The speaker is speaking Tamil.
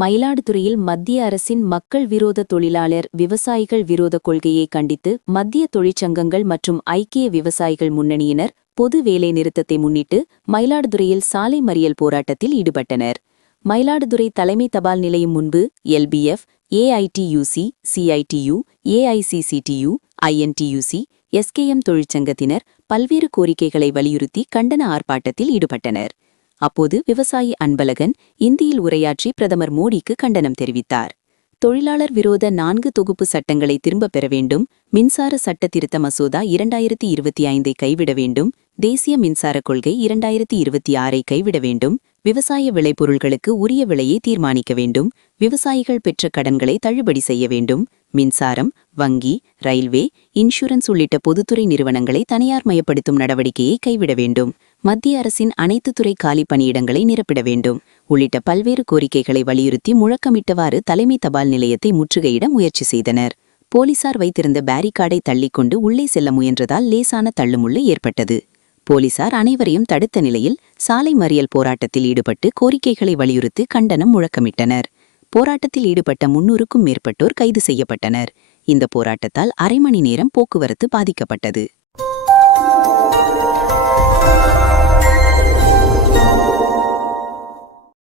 மயிலாடுதுறையில் மத்திய அரசின் மக்கள் விரோத தொழிலாளர் விவசாயிகள் விரோத கொள்கையை கண்டித்து மத்திய தொழிற்சங்கங்கள் மற்றும் ஐக்கிய விவசாயிகள் முன்னணியினர் பொது வேலைநிறுத்தத்தை முன்னிட்டு மயிலாடுதுறையில் சாலை மறியல் போராட்டத்தில் ஈடுபட்டனர். மயிலாடுதுறை தலைமை தபால் நிலையம் முன்பு LPF, AITUC, CITU, AICCTU, INTUC, SKM தொழிற்சங்கத்தினர் பல்வேறு கோரிக்கைகளை வலியுறுத்தி கண்டன ஆர்ப்பாட்டத்தில் ஈடுபட்டனர். அப்போது விவசாயி அன்பழகன் இந்தியில் உரையாற்றி பிரதமர் மோடிக்கு கண்டனம் தெரிவித்தார். தொழிலாளர் விரோத 4 தொகுப்பு சட்டங்களை திரும்பப் பெற வேண்டும், மின்சார சட்ட திருத்த மசோதா 2025ஐ கைவிட வேண்டும், தேசிய மின்சார கொள்கை 2026ஐ கைவிட வேண்டும், விவசாய விளைபொருள்களுக்கு உரிய விலையை தீர்மானிக்க வேண்டும், விவசாயிகள் பெற்ற கடன்களை தள்ளுபடி செய்ய வேண்டும், மின்சாரம், வங்கி, ரயில்வே, இன்சூரன்ஸ் உள்ளிட்ட பொதுத்துறை நிறுவனங்களை தனியார்மயப்படுத்தும் நடவடிக்கையை கைவிட வேண்டும், மத்திய அரசின் அனைத்து துறை காலி பணியிடங்களை நிரப்பிட வேண்டும் உள்ளிட்ட பல்வேறு கோரிக்கைகளை வலியுறுத்தி முழக்கமிட்டவாறு தலைமை தபால் நிலையத்தை முற்றுகையிட முயற்சி செய்தனர். போலீசார் வைத்திருந்த பேரிகார்டை தள்ளிக்கொண்டு உள்ளே செல்ல முயன்றதால் லேசான தள்ளுமுள்ளு ஏற்பட்டது. போலீசார் அனைவரையும் தடுத்த நிலையில் சாலை மறியல் போராட்டத்தில் ஈடுபட்டு கோரிக்கைகளை வலியுறுத்தி கண்டனம் முழக்கமிட்டனர். போராட்டத்தில் ஈடுபட்ட 300க்கும் மேற்பட்டோர் கைது செய்யப்பட்டனர். இந்த போராட்டத்தால் அரை மணி நேரம் போக்குவரத்து பாதிக்கப்பட்டது.